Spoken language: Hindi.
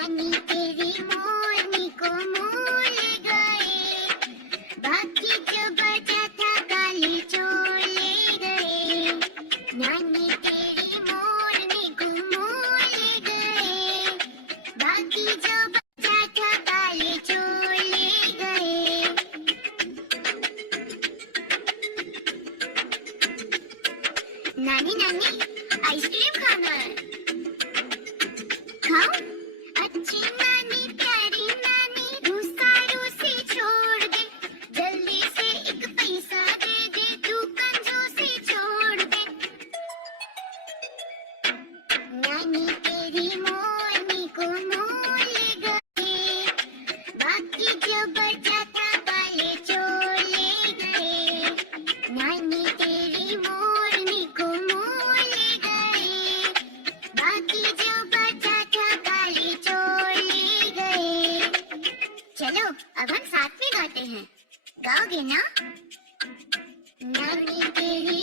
नानी तेरी मोरनी को मोल गए, बाकी जो बचा था काली चोर ले गए। नानी तेरी मोरनी को मोल गए, बाकी जो बचा था काली चोर ले गए। नानी नानी आइसक्रीम खाना है, खाओ। अच्छी नानी प्यारी नानी रूसा रूसी छोड़ दे, जल्दी से एक पैसा दे दे, तू कंजूसी छोड़ दे। नानी तेरी मोरनी को मोल गए, बाकी जो बचा था काले चोर ले गए। नानी तेरी मोरनी को मोल गए, बाकी जो बचा था काले चोर ले गए। चलो अब हम साथ में गाते हैं, गाओगे ना? नानी तेरी